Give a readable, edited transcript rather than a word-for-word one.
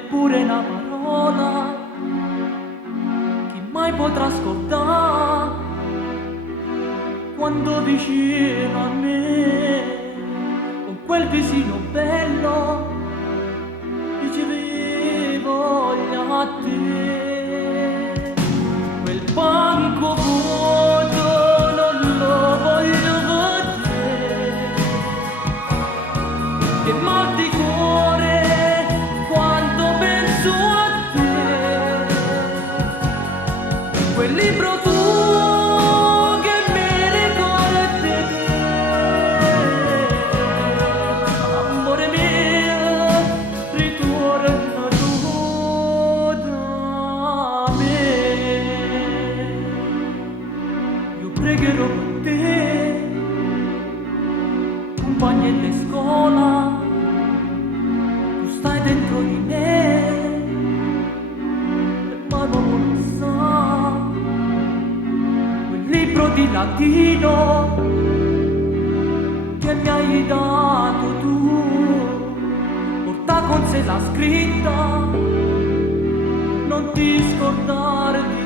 neppure una parola che mai potrà ascoltare quando vicino a me con quel visino bello dicevi voglia a te. Quel banco vuoto non lo voglio vedere, che mal di cuore quando penso a te. Quel libro tuo che mi ricorda te, amore mio, ritorna tu da me. Io pregherò per te, compagnelle scuola, tu stai dentro di me, ma non lo sa. Quel libro di latino che mi hai dato tu, porta con sé la scritta, non ti scordare di